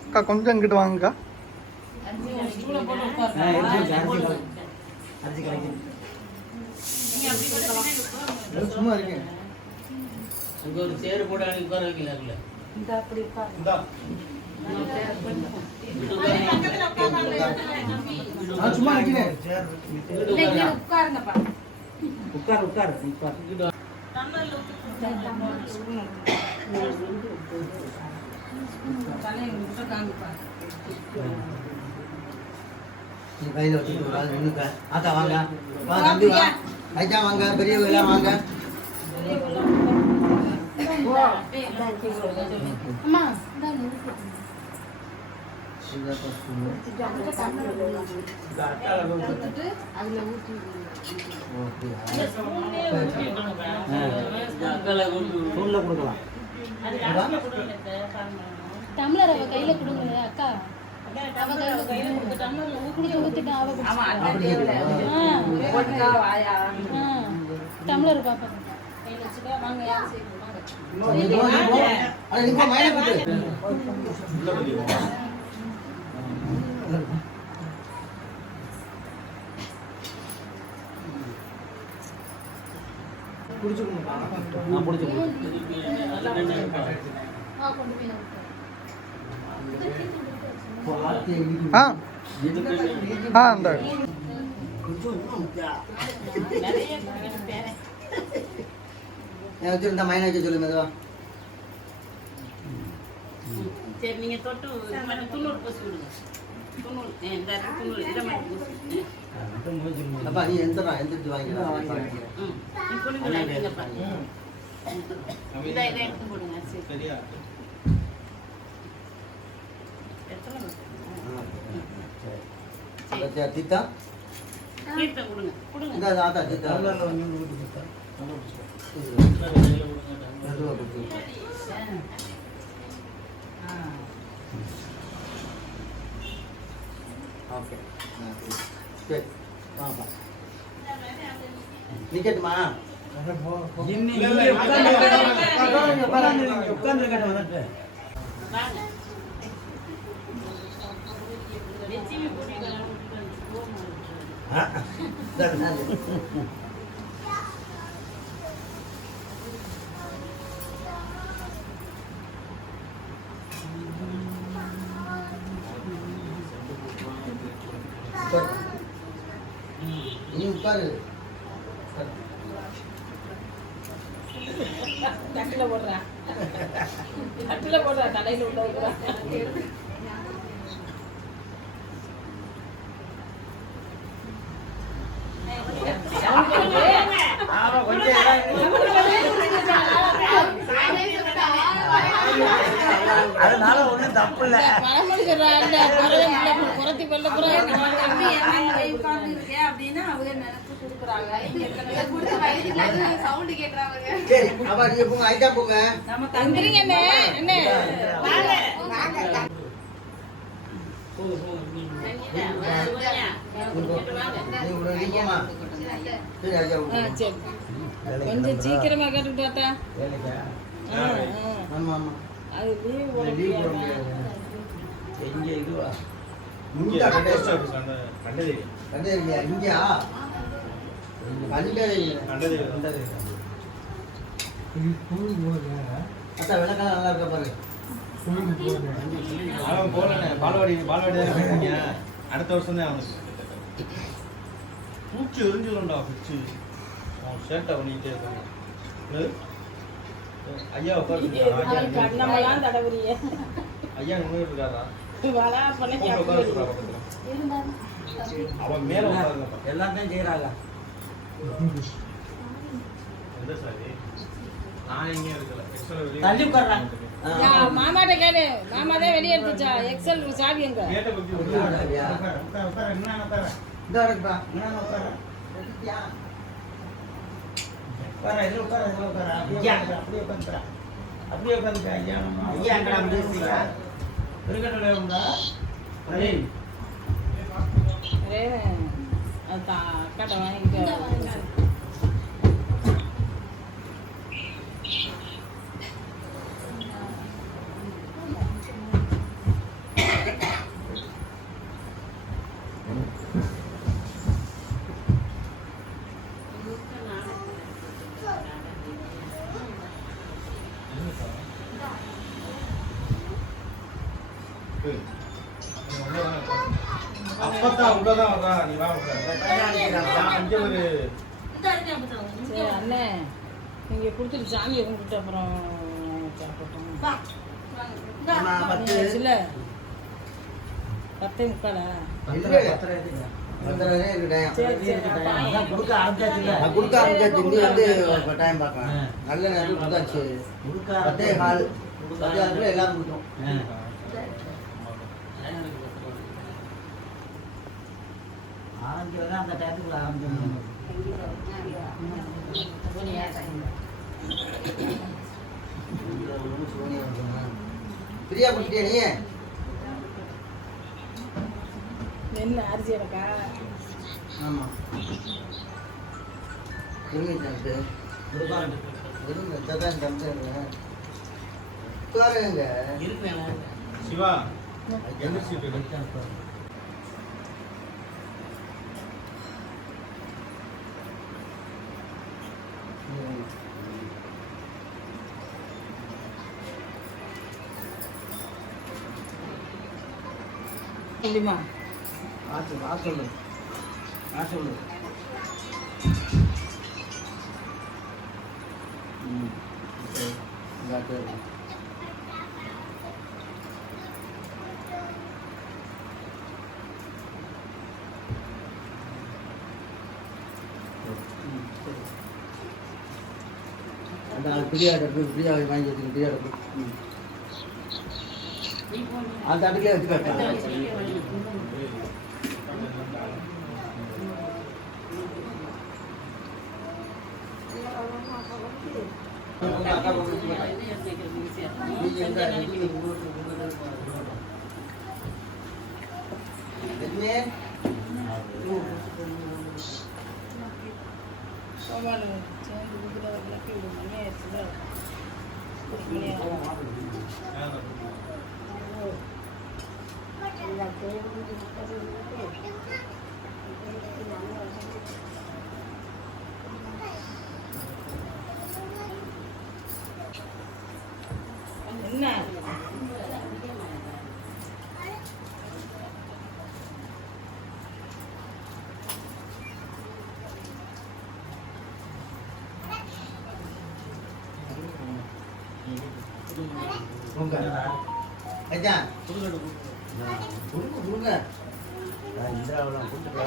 அக்கா கொஞ்சம் இங்கிட்டு வாங்கக்கா. சும்மா இருக்கேன். அங்க ஒரு போட உட்கார வைக்கலாம்ல இந்த அப்படி உட்காருங்க. நான் சும்மா நிற்கிறேன் இல்லை, இங்க உட்காருங்கப்பா. உட்கார் உட்கார். உட்கார். நீ கையில் வச்சுட்டு ஒரு ஆள் நின்னுக்க. ஆத்தா வாங்க. வா தம்பி வா. ஐயா வாங்க பெரியவங்க எல்லாம் வாங்க. அம்மா, சுகர் அதுல ஊத்தி அக்கால ஃபோனில் கொடுக்கலாம் டம்ளர் அவ கையில கொடுங்க அக்கா அவ கையில கொடுத்து ஊத்திட்டு அவ குடிச்சு. ஆமா, அதான் தேவையில்ல. ஆ. போட்டுக்கா, வாயா. ஆ. டம்ளர் பாப்பா கையில வச்சுக்கோ வாங்க யார் செய்யணும் வாங்க நீ போ, நீ போ. அட, நீ போ, மயிலை கூட்டு. உள்ள போய் நான் பிடிச்சி ஆ. கொண்டு போய் நான் விட்டுறேன். ஆ ஆ அந்த என் வச்சிருந்தா மைனா வச்சு சொல்லு மெதுவா. சரி நீங்க தொட்டு இது மாதிரி துண்ணூறு பூசி விடுங்க அப்பா நீ எந்தடா எந்திரிச்சு போடுங்க சரி சரியா தீத்தா கொடுங்க கொடுங்க இந்த ஆத்தா தீத்தா மெதுவா கொடுத்து ஓகே சரி வாப்பா நிக்கட்டுமா இன்னைக்கு இல்ல, இல்ல, உட்கார்ந்து உட்கார்ந்து உட்கார்ந்து இருக்கட்டும் வந்துட்டு வாங்க லட்சுமி போட்டு நீ உட்காரு கட்டில போடுறா கட்டில போடுறா தலையில உள்ள வைக்கிறா ஆமா கொஞ்சம் அதனால தப்பு இல்லை குறைத்தி கொள்ள அப்படின்னா அவங்க நினைச்சு கொடுக்குறாங்க. சவுண்ட் கேட்டுறாங்க சரி அப்பா நீங்க போங்க ஐட்டா போங்க. நம்ம தம்பி என்ன என்ன நீ உள்ள நீ போமா சரி ஐயா விடுங்க. சரி. கொஞ்சம் சீக்கிரமா கேட்டுட்டு பார்த்தா ஆமா ஆமா. அது லீவ் போட முடியாது. எங்க இதுவா? இங்க இங்க post office அந்த கண்டதேவி கண்டே இல்லையா இங்கயா? கண்டே இல்லை கண்டதேவி வந்தது அத்தா விளக்கெல்லாம் நல்லா இருக்கா பாரு. அவன் போலண்ணே பால்வாடி பால்வாடி தான் அடுத்த வருஷம் தான் அவனுக்கு பூச்சி எரிஞ்சிடும்டா பூச்சி. அவன் சேட்டை பண்ணிக்கிட்டே இருக்கான்? ஐயா கண்ணமெல்லாம் தடவுறிய ஐயா நின்று இருக்காரா வளா பண்ணி அவன் மேல உட்காருங்க எல்லாம் தான் செய்யறாங்க எந்த சாரி? நான் எங்கேயும் இருக்கல. எக்ஸ்ட்ரா தள்ளி உட்கார்றாங்க. யா, மாமாட்ட கேளு. மாமா தான் வெளியே எடுத்துச்சா? எக்ஸல் சாவி எங்க? கேட்ட பத்தி இந்த இருக்குப்பா அப்படியே உட்காந்து ஐயா ஐயா எங்கடா முடிச்சுங்க இருக்கட்டும் உண்டா? அக்காட்ட வாங்கி. அப்பதான் உள்ளதான் நீ வா இங்க ஒரு சரி அண்ணே நீங்க கொடுத்துட்டு சாமியை கும்பிட்டு அப்புறம் சாப்பிட்டோம் பத்து. பத்தே முக்காலா கொடுக்க ஆரம்பிச்சாச்சு வந்து டைம் பார்க்கலாம். நல்ல நேரத்துக்கு கொடுத்தாச்சு. பத்தே கால். பத்தே காலுக்குள்ள எல்லாரும் கொடுத்தோம். பிரியா குடிச்சிட்டியா நீ? என்ன அரிசி எனக்கா? ஆமா. இருங்க சாப்பிட்டு இருங்க ததான் சமைச்சாங்க உட்காருங்க. சிவா எந்திரிச்சிட்டு சொல்லுமா முடியுமா ஆசு ஆசல்லு ஆசல்லு ம் அந்த பிரியா பிரியாவை வாங்கி வச்சுக்கணும் பிரியா ம். அந்த அடுக்கலே வச்சு கட்டலாம் நீங்க எங்க எதுவுமே சோமானு சேர்ந்து என்ன உங்க ஐயா கொடுங்க கொடுங்க. இந்திராவெல்லாம் கொடுத்து ஆ.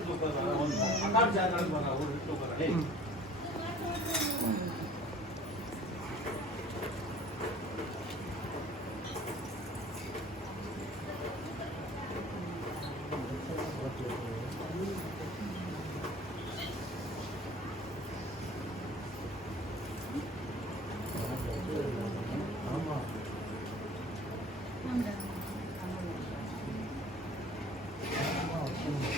உன் சேர்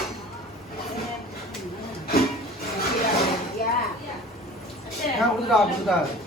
உட்காரு அக்காடு சேர் எடுத்து உட்காரு ஒரு எடுத்து